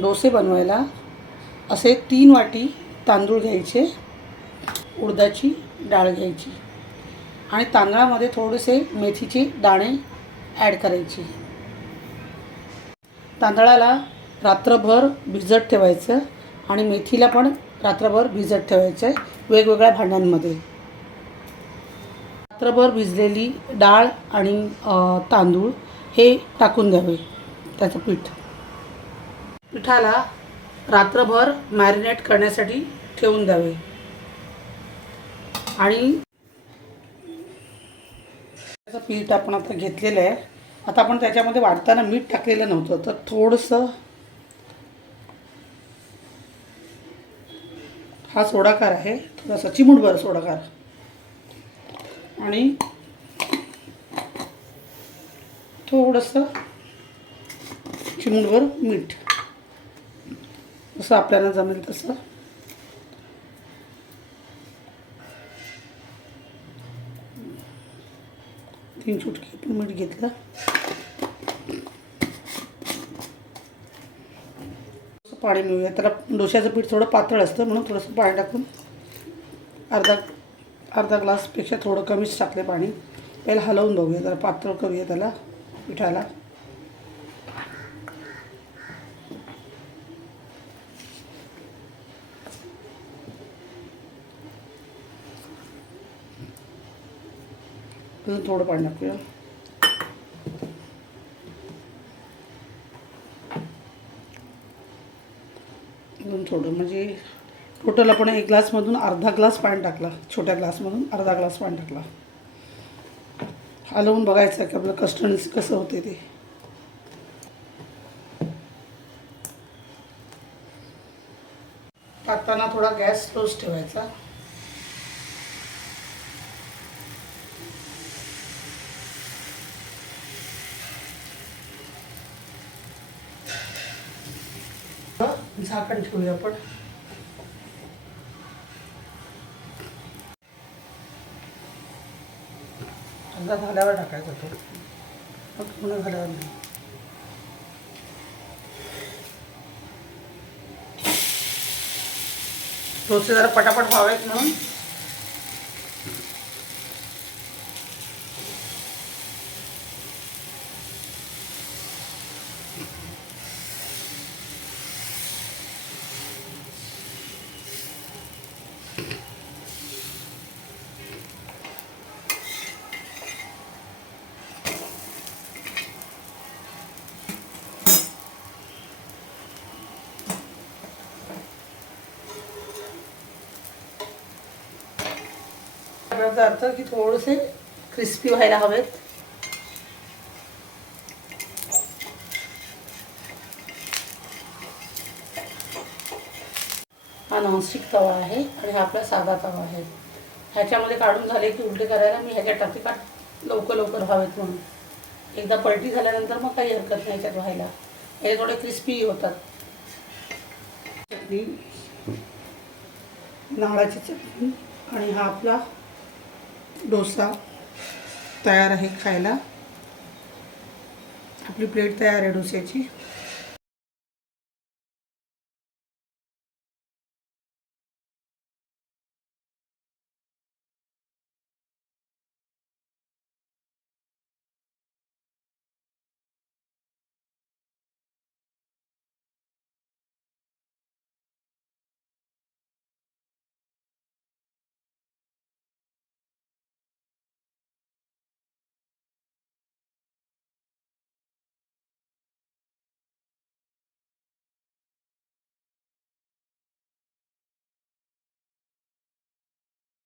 डोसे बनवायला असे 3 वाटी तांदूळ घ्यायचे, उडदाची डाळ घ्यायची आणि तांदळामध्ये थोडेसे मेथीचे दाणे ॲड करायचे. तांदळाला रात्रभर भिजत ठेवायचं आणि मेथीला पण रात्रभर भिजत ठेवायचं आहे वेगवेगळ्या भांड्यांमध्ये. रात्रभर भिजलेली डाळ आणि तांदूळ हे टाकून द्यावे. त्याचं पिठाला रात्रभर मॅरिनेट करण्यासाठी ठेवून द्यावे. आणि त्याचं पीठ आपण आता घेतलेलं आहे. आता आपण त्याच्यामध्ये वाटताना मीठ टाकलेलं नव्हतं, तर थोडंसं हा सोडाकार आहे, थोडासा चिमूटभर सोडाकार आणि थोडंसं चिमूटभर मीठ, जसं आपल्याला जमेल तसं. तीन चुटकी पण मीठ घेतलं. पाणी मिळूया त्याला. डोश्याचं पीठ थोडं पातळ असतं म्हणून थोडंसं पाणी टाकून अर्धा ग्लासपेक्षा थोडं कमीच टाकले पाणी. पहिला हलवून बघूया, जरा पातळ करूया त्याला पिठाला. अजून थोडं पाणी टाकूया. अजून थोडं, म्हणजे टोटल आपण 1 ग्लासमधून अर्धा ग्लास पाणी टाकला. छोट्या ग्लासमधून अर्धा ग्लास पाणी टाकला. हलवून बघायचं की आपलं कस्टर्ड कसं होते ते. टाकताना थोडा गॅस स्लोच ठेवायचा. झाकण ठेवूया आपण. अर्धा झाल्यावर टाकायचा तो, पूर्ण झाल्यावर नाही. डोसे जरा पटापट व्हावेत म्हणून अर्थ की थोडेसे क्रिस्पी व्हायला हवेत. हा नॉनस्टिक तवा आहे आणि हा आपला साधा तवा आहे. ह्याच्यामध्ये काढून झाले की उलटे करायला मी ह्याच्यात टाकते का लवकर व्हावेत म्हणून. एकदा पलटी झाल्यानंतर मग काही हरकत नाही ह्याच्यात व्हायला. हे थोडे क्रिस्पी होतात. चटणी, नारळाची चटणी आणि हा आपला डोसा तयार आहे खायला. आपली प्लेट तयार आहे डोस्याची.